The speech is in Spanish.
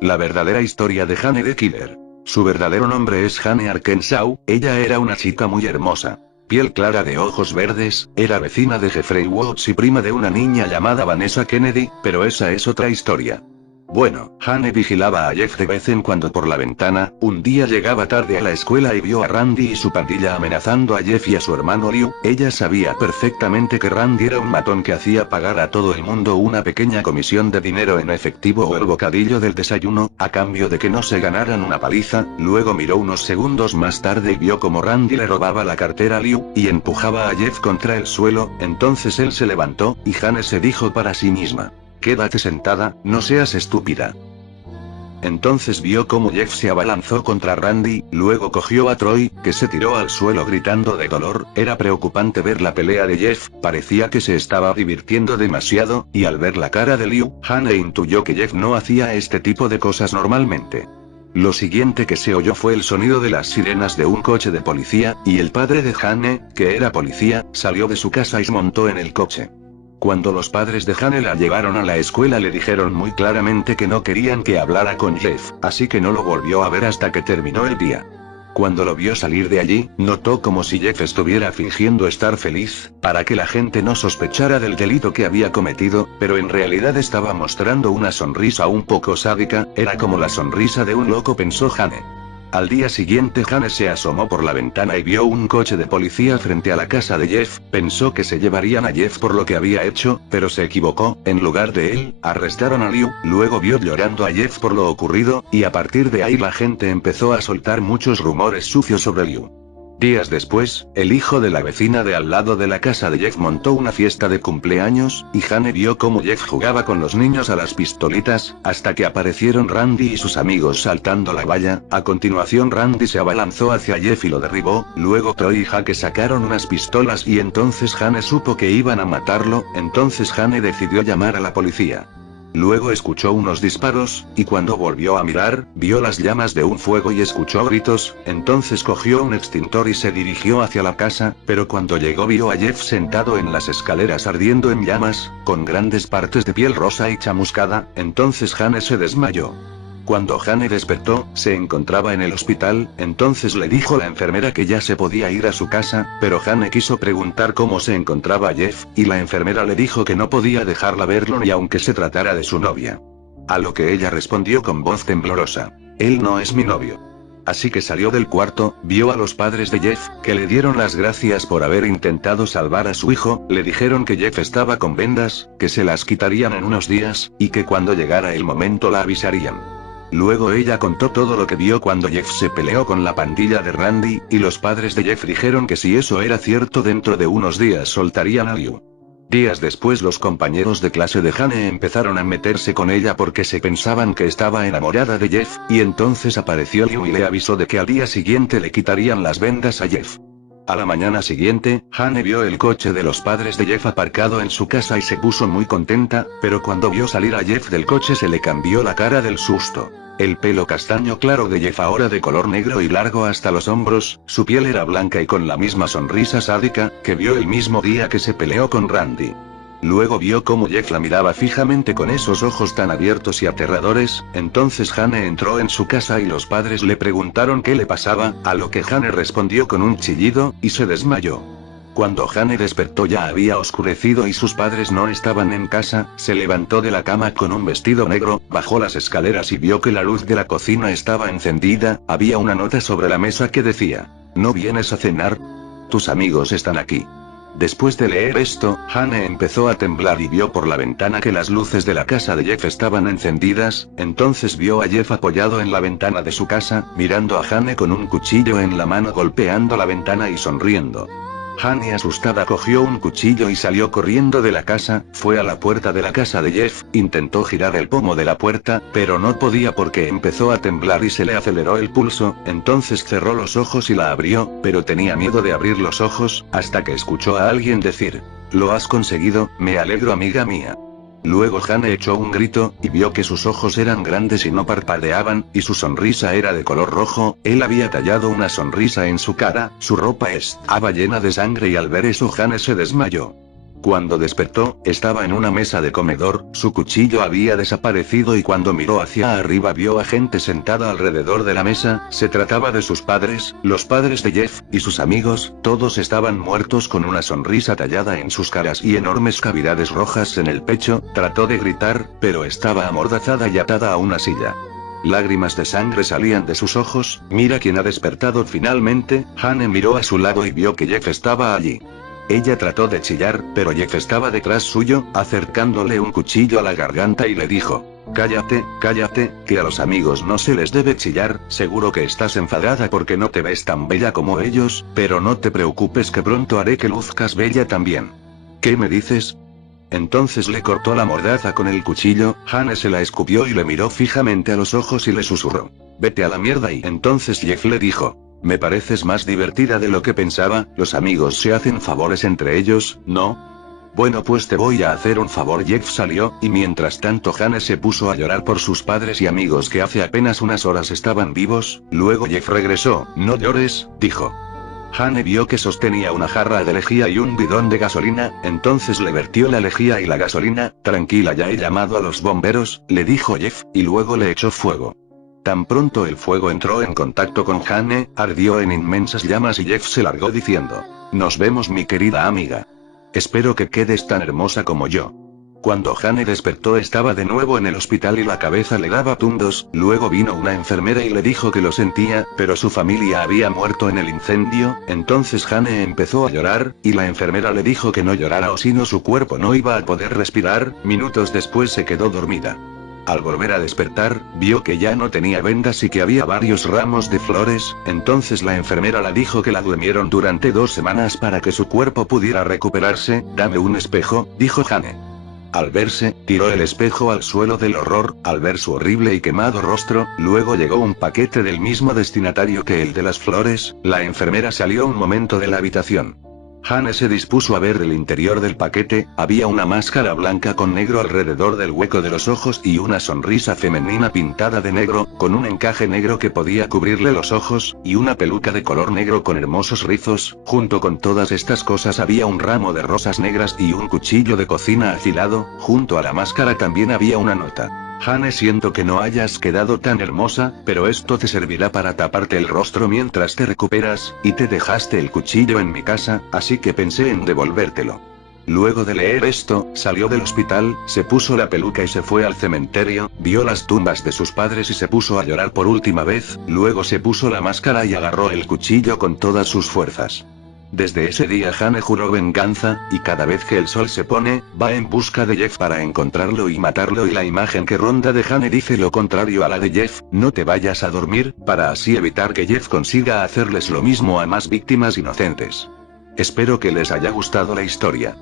La verdadera historia de Jane the Killer. Su verdadero nombre es Jane Arkansas. Ella era una chica muy hermosa. Piel clara de ojos verdes, era vecina de Jeffrey Watts y prima de una niña llamada Vanessa Kennedy, pero esa es otra historia. Bueno, Jane vigilaba a Jeff de vez en cuando por la ventana. Un día llegaba tarde a la escuela y vio a Randy y su pandilla amenazando a Jeff y a su hermano Liu. Ella sabía perfectamente que Randy era un matón que hacía pagar a todo el mundo una pequeña comisión de dinero en efectivo o el bocadillo del desayuno, a cambio de que no se ganaran una paliza. Luego miró unos segundos más tarde y vio como Randy le robaba la cartera a Liu, y empujaba a Jeff contra el suelo. Entonces él se levantó, y Jane se dijo para sí misma: quédate sentada, no seas estúpida. Entonces vio cómo Jeff se abalanzó contra Randy, luego cogió a Troy, que se tiró al suelo gritando de dolor. Era preocupante ver la pelea de Jeff, parecía que se estaba divirtiendo demasiado, y al ver la cara de Liu, Jane intuyó que Jeff no hacía este tipo de cosas normalmente. Lo siguiente que se oyó fue el sonido de las sirenas de un coche de policía, y el padre de Jane, que era policía, salió de su casa y se montó en el coche. Cuando los padres de Jane la llevaron a la escuela le dijeron muy claramente que no querían que hablara con Jeff, así que no lo volvió a ver hasta que terminó el día. Cuando lo vio salir de allí, notó como si Jeff estuviera fingiendo estar feliz, para que la gente no sospechara del delito que había cometido, pero en realidad estaba mostrando una sonrisa un poco sádica. Era como la sonrisa de un loco, pensó Jane. Al día siguiente Jane se asomó por la ventana y vio un coche de policía frente a la casa de Jeff. Pensó que se llevarían a Jeff por lo que había hecho, pero se equivocó. En lugar de él, arrestaron a Liu. Luego vio llorando a Jeff por lo ocurrido, y a partir de ahí la gente empezó a soltar muchos rumores sucios sobre Liu. Días después, el hijo de la vecina de al lado de la casa de Jeff montó una fiesta de cumpleaños, y Jane vio cómo Jeff jugaba con los niños a las pistolitas, hasta que aparecieron Randy y sus amigos saltando la valla. A continuación Randy se abalanzó hacia Jeff y lo derribó. Luego Troy y Jake sacaron unas pistolas y entonces Jane supo que iban a matarlo. Entonces Jane decidió llamar a la policía. Luego escuchó unos disparos, y cuando volvió a mirar, vio las llamas de un fuego y escuchó gritos. Entonces cogió un extintor y se dirigió hacia la casa, pero cuando llegó vio a Jeff sentado en las escaleras ardiendo en llamas, con grandes partes de piel rosa y chamuscada. Entonces Jane se desmayó. Cuando Jane despertó, se encontraba en el hospital. Entonces le dijo la enfermera que ya se podía ir a su casa, pero Jane quiso preguntar cómo se encontraba Jeff, y la enfermera le dijo que no podía dejarla verlo ni aunque se tratara de su novia. A lo que ella respondió con voz temblorosa: él no es mi novio. Así que salió del cuarto, vio a los padres de Jeff, que le dieron las gracias por haber intentado salvar a su hijo. Le dijeron que Jeff estaba con vendas, que se las quitarían en unos días, y que cuando llegara el momento la avisarían. Luego ella contó todo lo que vio cuando Jeff se peleó con la pandilla de Randy, y los padres de Jeff dijeron que si eso era cierto dentro de unos días soltarían a Liu. Días después los compañeros de clase de Jane empezaron a meterse con ella porque se pensaban que estaba enamorada de Jeff, y entonces apareció Liu y le avisó de que al día siguiente le quitarían las vendas a Jeff. A la mañana siguiente, Jane vio el coche de los padres de Jeff aparcado en su casa y se puso muy contenta, pero cuando vio salir a Jeff del coche se le cambió la cara del susto. El pelo castaño claro de Jeff ahora de color negro y largo hasta los hombros, su piel era blanca y con la misma sonrisa sádica, que vio el mismo día que se peleó con Randy. Luego vio cómo Jeff la miraba fijamente con esos ojos tan abiertos y aterradores. Entonces Jane entró en su casa y los padres le preguntaron qué le pasaba, a lo que Jane respondió con un chillido, y se desmayó. Cuando Jane despertó ya había oscurecido y sus padres no estaban en casa. Se levantó de la cama con un vestido negro, bajó las escaleras y vio que la luz de la cocina estaba encendida. Había una nota sobre la mesa que decía: ¿no vienes a cenar? Tus amigos están aquí. Después de leer esto, Jane empezó a temblar y vio por la ventana que las luces de la casa de Jeff estaban encendidas. Entonces vio a Jeff apoyado en la ventana de su casa, mirando a Jane con un cuchillo en la mano, golpeando la ventana y sonriendo. Jane asustada cogió un cuchillo y salió corriendo de la casa. Fue a la puerta de la casa de Jeff, intentó girar el pomo de la puerta, pero no podía porque empezó a temblar y se le aceleró el pulso. Entonces cerró los ojos y la abrió, pero tenía miedo de abrir los ojos, hasta que escuchó a alguien decir: «Lo has conseguido, me alegro amiga mía». Luego Jane echó un grito, y vio que sus ojos eran grandes y no parpadeaban, y su sonrisa era de color rojo. Él había tallado una sonrisa en su cara, su ropa estaba llena de sangre y al ver eso Jane se desmayó. Cuando despertó, estaba en una mesa de comedor, su cuchillo había desaparecido y cuando miró hacia arriba vio a gente sentada alrededor de la mesa. Se trataba de sus padres, los padres de Jeff, y sus amigos. Todos estaban muertos con una sonrisa tallada en sus caras y enormes cavidades rojas en el pecho. Trató de gritar, pero estaba amordazada y atada a una silla. Lágrimas de sangre salían de sus ojos. Mira quién ha despertado finalmente. Hane miró a su lado y vio que Jeff estaba allí. Ella trató de chillar, pero Jeff estaba detrás suyo, acercándole un cuchillo a la garganta y le dijo: cállate, cállate, que a los amigos no se les debe chillar. Seguro que estás enfadada porque no te ves tan bella como ellos, pero no te preocupes que pronto haré que luzcas bella también. ¿Qué me dices? Entonces le cortó la mordaza con el cuchillo. Hane se la escupió y le miró fijamente a los ojos y le susurró: vete a la mierda. Y entonces Jeff le dijo: me pareces más divertida de lo que pensaba. Los amigos se hacen favores entre ellos, ¿no? Bueno, pues te voy a hacer un favor. Jeff salió, y mientras tanto Hane se puso a llorar por sus padres y amigos que hace apenas unas horas estaban vivos. Luego Jeff regresó. No llores, dijo. Hane vio que sostenía una jarra de lejía y un bidón de gasolina, entonces le vertió la lejía y la gasolina. Tranquila, ya he llamado a los bomberos, le dijo Jeff, y luego le echó fuego. Tan pronto el fuego entró en contacto con Hane, ardió en inmensas llamas y Jeff se largó diciendo: nos vemos, mi querida amiga. Espero que quedes tan hermosa como yo. Cuando Hane despertó estaba de nuevo en el hospital y la cabeza le daba tundos. Luego vino una enfermera y le dijo que lo sentía, pero su familia había muerto en el incendio. Entonces Hane empezó a llorar, y la enfermera le dijo que no llorara o si no su cuerpo no iba a poder respirar. Minutos después se quedó dormida. Al volver a despertar, vio que ya no tenía vendas y que había varios ramos de flores. Entonces la enfermera le dijo que la durmieron durante 2 semanas para que su cuerpo pudiera recuperarse. Dame un espejo, dijo Hane. Al verse, tiró el espejo al suelo del horror, al ver su horrible y quemado rostro. Luego llegó un paquete del mismo destinatario que el de las flores. La enfermera salió un momento de la habitación. Hane se dispuso a ver el interior del paquete. Había una máscara blanca con negro alrededor del hueco de los ojos y una sonrisa femenina pintada de negro, con un encaje negro que podía cubrirle los ojos, y una peluca de color negro con hermosos rizos. Junto con todas estas cosas había un ramo de rosas negras y un cuchillo de cocina afilado. Junto a la máscara también había una nota: Hane, siento que no hayas quedado tan hermosa, pero esto te servirá para taparte el rostro mientras te recuperas, y te dejaste el cuchillo en mi casa, así que pensé en devolvértelo. Luego de leer esto, salió del hospital, se puso la peluca y se fue al cementerio. Vio las tumbas de sus padres y se puso a llorar por última vez. Luego se puso la máscara y agarró el cuchillo con todas sus fuerzas. Desde ese día Hane juró venganza, y cada vez que el sol se pone, va en busca de Jeff para encontrarlo y matarlo, y la imagen que ronda de Hane dice lo contrario a la de Jeff: no te vayas a dormir, para así evitar que Jeff consiga hacerles lo mismo a más víctimas inocentes. Espero que les haya gustado la historia.